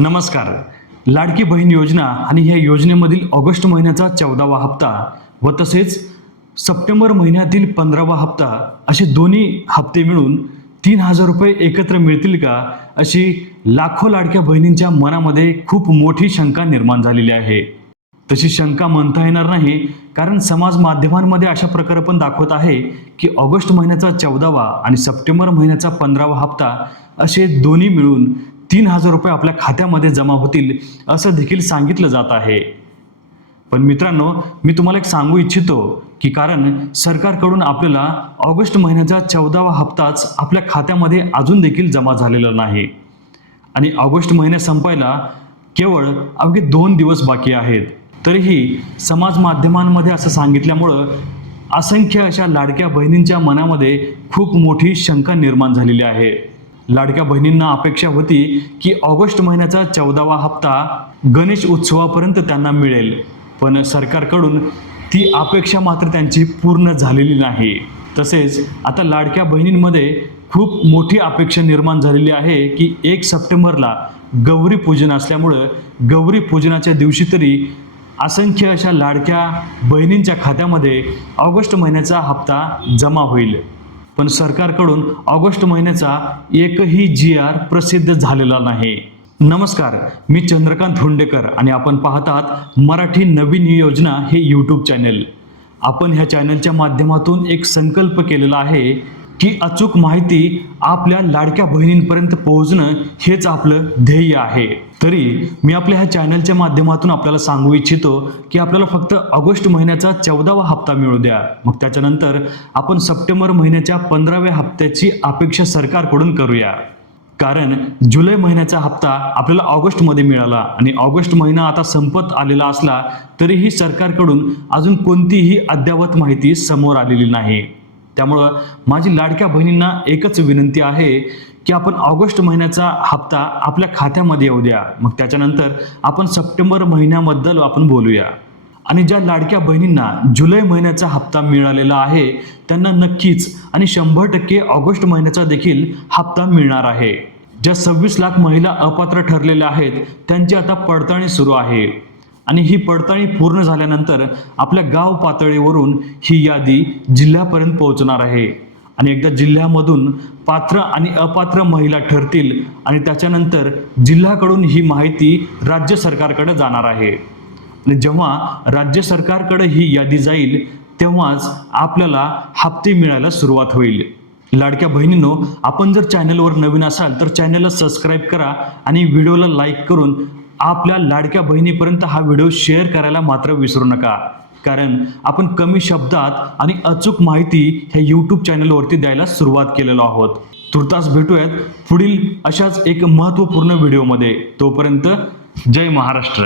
नमस्कार. लाडकी बहीण योजना आणि ह्या योजनेमधील ऑगस्ट महिन्याचा चौदावा हप्ता व तसेच सप्टेंबर महिन्यातील पंधरावा हप्ता असे दोन्ही हप्ते मिळून तीन हजार रुपये एकत्र मिळतील का अशी लाखो लाडक्या बहिणींच्या मनामध्ये खूप मोठी शंका निर्माण झालेली आहे. तशी शंका म्हणता येणार नाही कारण समाज माध्यमांमध्ये अशा प्रकारे पण दाखवत आहे की ऑगस्ट महिन्याचा चौदावा आणि सप्टेंबर महिन्याचा पंधरावा हप्ता असे दोन्ही मिळून तीन हजार रुपये आपल्या खात्यामध्ये जमा होतील असं देखील सांगितलं जात आहे. पण मित्रांनो मी तुम्हाला एक सांगू इच्छितो की कारण सरकारकडून आपल्याला ऑगस्ट महिन्याचा चौदावा हप्ताच आपल्या खात्यामध्ये अजून देखील जमा झालेला नाही. आणि ऑगस्ट महिना संपायला केवळ अवघे दोन दिवस बाकी आहेत. तरीही समाज माध्यमांमध्ये असं सांगितल्यामुळं असंख्य अशा लाडक्या बहिणींच्या मनामध्ये खूप मोठी शंका निर्माण झालेली आहे. लाडक्या बहिणींना अपेक्षा होती की ऑगस्ट महिन्याचा चौदावा हप्ता गणेश उत्सवापर्यंत त्यांना मिळेल. पण सरकारकडून ती अपेक्षा मात्र त्यांची पूर्ण झालेली नाही. तसेच आता लाडक्या बहिणींमध्ये खूप मोठी अपेक्षा निर्माण झालेली आहे की एक सप्टेंबरला गौरी पूजन असल्यामुळं गौरी पूजनाच्या दिवशी तरी असंख्य अशा लाडक्या बहिणींच्या खात्यामध्ये ऑगस्ट महिन्याचा हप्ता जमा होईल. पण सरकारकडून ऑगस्ट महिन्याचा एकही जी आर प्रसिद्ध झालेला नाही. नमस्कार मी चंद्रकांत हुंडेकर आणि आपण पाहतात मराठी नवीन योजना हे यूट्यूब चॅनल आपण ह्या चॅनलच्या माध्यमातून एक संकल्प केलेला आहे की अचूक माहिती आपल्या लाडक्या बहिणींपर्यंत पोहोचणं हेच आपलं ध्येय आहे. तरी मी आपल्या ह्या चॅनलच्या माध्यमातून आपल्याला सांगू इच्छितो की आपल्याला फक्त ऑगस्ट महिन्याचा चौदावा हप्ता मिळू द्या. मग त्याच्यानंतर आपण सप्टेंबर महिन्याच्या पंधराव्या हप्त्याची अपेक्षा सरकारकडून करूया. कारण जुलै महिन्याचा हप्ता आपल्याला ऑगस्टमध्ये मिळाला आणि ऑगस्ट महिना आता संपत आलेला असला तरीही सरकारकडून अजून कोणतीही अद्ययावत माहिती समोर आलेली नाही. त्यामुळं माझी लाडक्या बहिणींना एकच विनंती आहे की आपण ऑगस्ट महिन्याचा हप्ता आपल्या खात्यामध्ये येऊ द्या. मग त्याच्यानंतर आपण सप्टेंबर महिन्याबद्दल आपण बोलूया. आणि ज्या लाडक्या बहिणींना जुलै महिन्याचा हप्ता मिळालेला आहे त्यांना नक्कीच आणि शंभर टक्के ऑगस्ट महिन्याचा देखील हप्ता मिळणार आहे. ज्या सव्वीस लाख महिला अपात्र ठरलेल्या आहेत त्यांची आता पडताळणी सुरू आहे. आणि ही पडताळणी पूर्ण झाल्यानंतर आपल्या गाव पातळीवरून ही यादी जिल्ह्यापर्यंत पोहोचणार आहे. आणि एकदा जिल्ह्यामधून पात्र आणि अपात्र महिला ठरतील आणि त्याच्यानंतर जिल्ह्याकडून ही माहिती राज्य सरकारकडे जाणार आहे. आणि जेव्हा राज्य सरकारकडे ही यादी जाईल तेव्हाच आपल्याला हप्ते मिळायला सुरुवात होईल. लाडक्या बहिणींनो आपण जर चॅनलवर नवीन असाल तर चॅनलला सबस्क्राईब करा आणि व्हिडिओला लाईक करून आपल्या लाडक्या बहिणीपर्यंत हा व्हिडिओ शेअर करायला मात्र विसरू नका. कारण आपण कमी शब्दात आणि अचूक माहिती ह्या यूट्यूब चॅनलवरती द्यायला सुरुवात केलेलो आहोत. तुर्तास भेटूयात पुढील अशाच एक महत्त्वपूर्ण व्हिडिओमध्ये. तोपर्यंत जय महाराष्ट्र.